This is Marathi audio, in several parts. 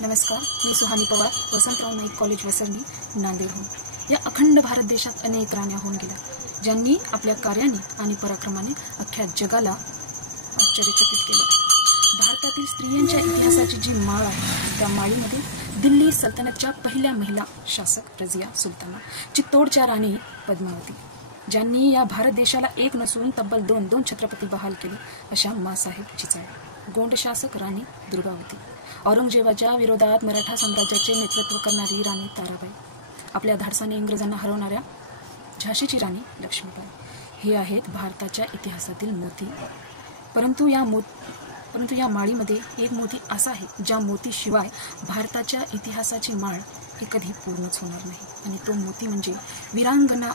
नमस्कार, मी सुहानी पवार, वसंतराव नाईक कॉलेज वसरणी, नांदेडहून. या अखंड भारत देशात अनेक राण्या होऊन गेल्या, ज्यांनी आपल्या कार्याने आणि पराक्रमाने अख्ख्या जगाला आश्चर्यचकित केलं. भारतातील स्त्रियांच्या इतिहासाची जी माळ आहे, त्या माळीमध्ये दिल्ली सल्तनतच्या पहिल्या महिला शासक रझिया सुलताना, चित्तोडच्या राणी पद्मावती, ज्यांनी या भारत देशाला एक नसून तब्बल दोन छत्रपती बहाल केले, अशा माँसाहेब चिचाळे, गोंड शासक राणी दुर्गावती, औरंगजेबाच्या विरोधात मराठा साम्राज्याचे नेतृत्व करणारी राणी ताराबाई, आपल्या धाडसाने इंग्रजांना हरवणाऱ्या झाशीची राणी लक्ष्मीबाई, हे आहेत भारताच्या इतिहासातील मोती. परंतु या माळीमध्ये एक मोती असा आहे, ज्या मोतीशिवाय भारताच्या इतिहासाची माळ ही कधी पूर्णच होणार नाही. आणि तो मोती म्हणजे वीरांगना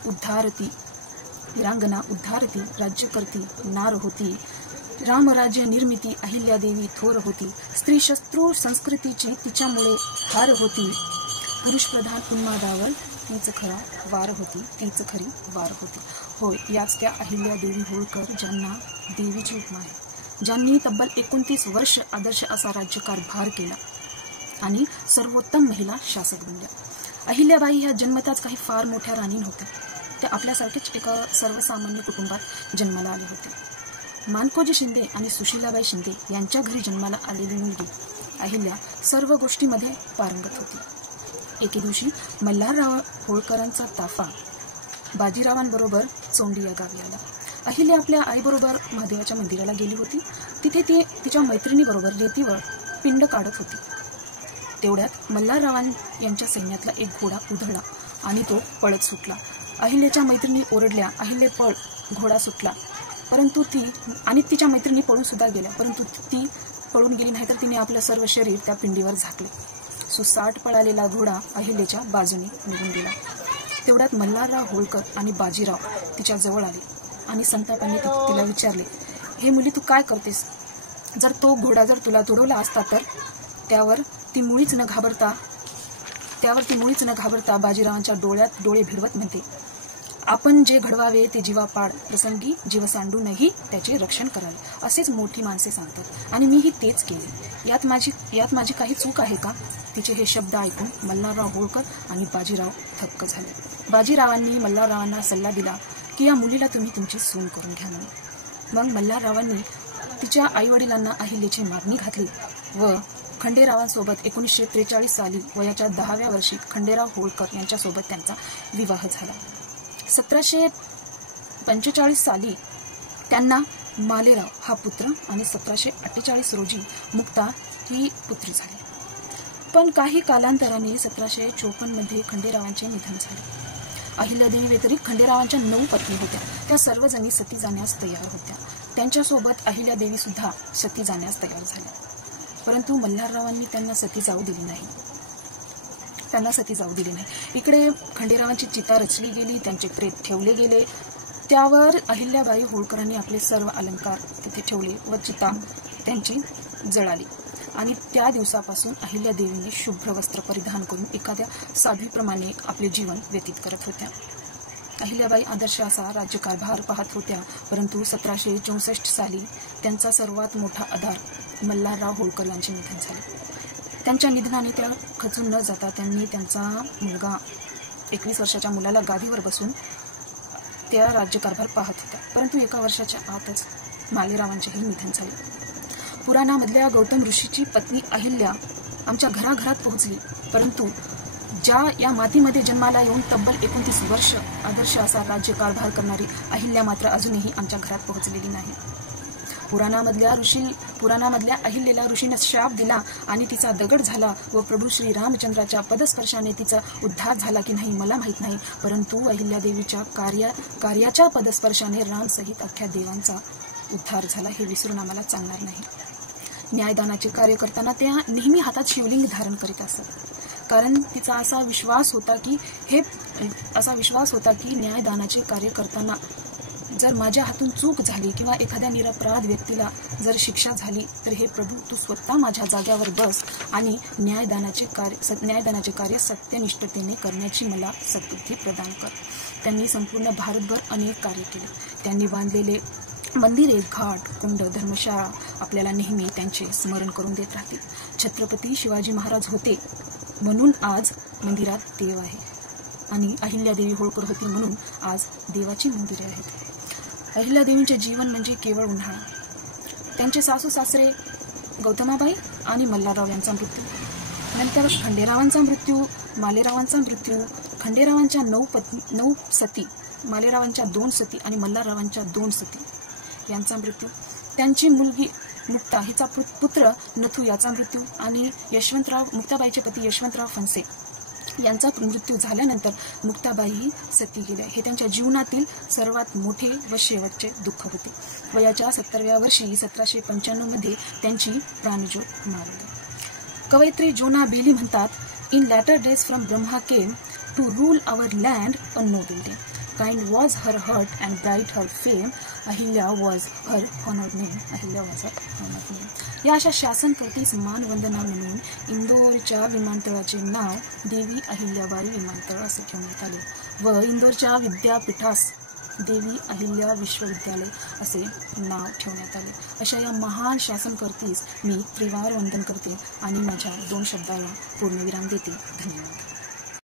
उद्धारती राज्यकर्ती नार होती, रामराज्य निर्मिती अहिल्यादेवी थोर होती, स्त्री शस्त्रू संस्कृतीची तिच्यामुळे हार होती, पुरुषप्रधान उन्मादावर तीच खरी वार होती. होय, याच त्या अहिल्यादेवी होळकर, ज्यांना देवीची उपमा आहे, ज्यांनी तब्बल 29 वर्ष आदर्श असा राज्यकारभार केला आणि सर्वोत्तम महिला शासक बनल्या. अहिल्याबाई ह्या जन्मताच काही फार मोठ्या राणी नव्हत्या. त्या आपल्यासारखेच एका सर्वसामान्य कुटुंबात जन्माला आल्या होत्या. मानकोजी शिंदे आणि सुशीलाबाई शिंदे यांच्या घरी जन्माला आलेली मुलगी अहिल्या सर्व गोष्टींमध्ये पारंगत होती. एके दिवशी मल्हारराव होळकरांचा ताफा बाजीरावांबरोबर चोंडी या गावी आला. अहिल्या आपल्या आईबरोबर महादेवाच्या मंदिराला गेली होती. तिथे ती तिच्या मैत्रिणीबरोबर रेतीवर पिंड काढत होती. तेवढ्यात मल्हाररावां यांच्या सैन्यातला एक घोडा उधळला आणि तो पळत सुटला. अहिल्याच्या मैत्रिणी ओरडल्या, अहिल्ये पळ, घोडा सुटला. परंतु तिच्या मैत्रिणी पळून सुद्धा गेल्या, परंतु ती पळून गेली नाही, तर तिने आपलं सर्व शरीर त्या पिंडीवर झाकले. सुसाट पळालेला घोडा अहिल्याच्या बाजूने निघून गेला. तेवढ्यात मल्हारराव होळकर आणि बाजीराव तिच्या जवळ आले आणि संतापाने तिला विचारले, हे मुली, तू काय करतेस? जर तो घोडा तुला तुडवला असता तर? त्यावर ती मुळीच न घाबरता बाजीरावांच्या डोळ्यात डोळे भिडवत म्हणते, आपण जे घडवावे ते जीवापाड, प्रसंगी जीव सांडूनही त्याचे रक्षण करावे, असेच मोठी माणसे सांगतात आणि मीही तेच केले. यात माझी काही चूक आहे का? तिचे हे शब्द ऐकून मल्हारराव होळकर आणि बाजीराव थक्क झाले. बाजीरावांनी मल्हाररावांना सल्ला दिला की या मुलीला तुम्ही तुमची सून करून घ्या म्हणून. मग मल्हाररावांनी तिच्या आईवडिलांना अहिल्याची मागणी घातली व खंडेरावांसोबत 1943 साली वयाच्या 10व्या वर्षी खंडेराव होळकर यांच्यासोबत त्यांचा विवाह झाला. 1745 साली त्यांना मालेराव हा पुत्र आणि 1748 रोजी मुक्ता ही पुत्री झाली. पण काही कालांतराने 1754 मध्ये खंडेरावांचे निधन झाले. अहिल्यादेवी व्यतिरिक्त खंडेरावांच्या 9 पत्नी होत्या. त्या सर्वजणी सती जाण्यास तयार होत्या. त्यांच्यासोबत अहिल्यादेवी सुद्धा सती जाण्यास तयार झाल्या. परंतु मल्हाररावांनी त्यांना सती जाऊ दिली नाही. इकडे खंडेरावांची चिता रचली गेली, त्यांचे प्रेत ठेवले गेले. त्यावर अहिल्याबाई होळकरांनी आपले सर्व अलंकार तिथे ठेवले व चिता त्यांची जळाली. आणि त्या दिवसापासून अहिल्यादेवीने शुभ्र वस्त्र परिधान करून एखाद्या साध्वीप्रमाणे आपले जीवन व्यतीत करत होत्या. अहिल्याबाई आदर्श असा राज्यकारभार पाहत होत्या. परंतु 1764 साली त्यांचा सर्वात मोठा आधार मल्हारराव होळकर यांचे निधन झाले. त्यांच्या निधनाने त्या खचून न जाता त्यांनी त्यांचा मुलगा 21 वर्षाच्या मुलाला गादीवर बसून त्या राज्यकारभार पाहत होत्या. परंतु 1 वर्षाच्या आतच मालेरावांचेही निधन झाले. पुराणामधल्या गौतम ऋषीची पत्नी अहिल्या आमच्या घराघरात पोहोचली, परंतु या मातीमध्ये जन्माला येऊन तब्बल 29 वर्ष आदर्श असा राज्यकारभार करणारी अहिल्या मात्र अजूनही आमच्या घरात पोहोचलेली नाही. पुराणामधल्या अहिल्याला ऋषीने शाप दिला आणि तिचा दगड झाला व प्रभू श्री रामचंद्राच्या पदस्पर्शाने तिचा उद्धार झाला की नाही मला माहीत नाही, परंतु अहिल्यादेवीच्या कार्याच्या पदस्पर्शाने रामसहित अख्ख्या देवांचा उद्धार झाला, हे विसरून आम्हाला चालणार नाही. न्यायदानाचे कार्य करताना त्या नेहमी हातात शिवलिंग धारण करीत असत, कारण तिचा असा विश्वास होता की न्यायदानाचे कार्य करताना जर माझ्या हातून चूक झाली किंवा एखाद्या निरपराध व्यक्तीला जर शिक्षा झाली तर हे प्रभू तू स्वतः माझ्या जाग्यावर बस आणि न्यायदानाचे कार्य सत्यनिष्ठतेने करण्याची मला सद्बुद्धी प्रदान कर. त्यांनी संपूर्ण भारतभर अनेक कार्य केले. त्यांनी बांधलेले मंदिरे, घाट, कुंड, धर्मशाळा आपल्याला नेहमी त्यांचे स्मरण करून देत राहतील. छत्रपती शिवाजी महाराज होते म्हणून आज मंदिरात देव आहे आणि अहिल्यादेवी होळकर होती म्हणून आज देवाची मंदिरे आहेत. अहिल्यादेवींचे जीवन म्हणजे केवळ उन्हाळा. त्यांचे सासू सासरे गौतमाबाई आणि मल्हारराव यांचा मृत्यू, नंतर खंडेरावांचा मृत्यू, मालेरावांचा मृत्यू, खंडेरावांच्या 9 सती, मालेरावांच्या 2 सती आणि मल्हाररावांच्या 2 सती यांचा मृत्यू, त्यांची मुलगी मुक्ता हिचा पुत्र नथू याचा मृत्यू आणि मुक्ताबाईचे पती यशवंतराव फणसे यांचा मृत्यू झाल्यानंतर मुक्ताबाई सती गेल्या. हे त्यांच्या जीवनातील सर्वात मोठे व शेवटचे दुःख होते. वयाच्या 70व्या वर्षी 1795 मध्ये त्यांची प्राणज्योत मारली. कवयित्री जोना बेली म्हणतात, in latter days from Brahma came to rule our land a noble dame. Kind was her heart and bright her fame. Ahilya was her honoured name. Ahilya was her honoured name. या अशा शासनकर्तीस मानवंदना म्हणून इंदोरच्या विमानतळाचे नाव देवी अहिल्याबाई विमानतळ असे ठेवण्यात आले व इंदोरच्या विद्यापीठास देवी अहिल्या विश्वविद्यालय असे नाव ठेवण्यात आले. अशा या महान शासनकर्तीस मी त्रिवार वंदन करते आणि माझ्या 2 शब्दाला पूर्णविराम देते. धन्यवाद.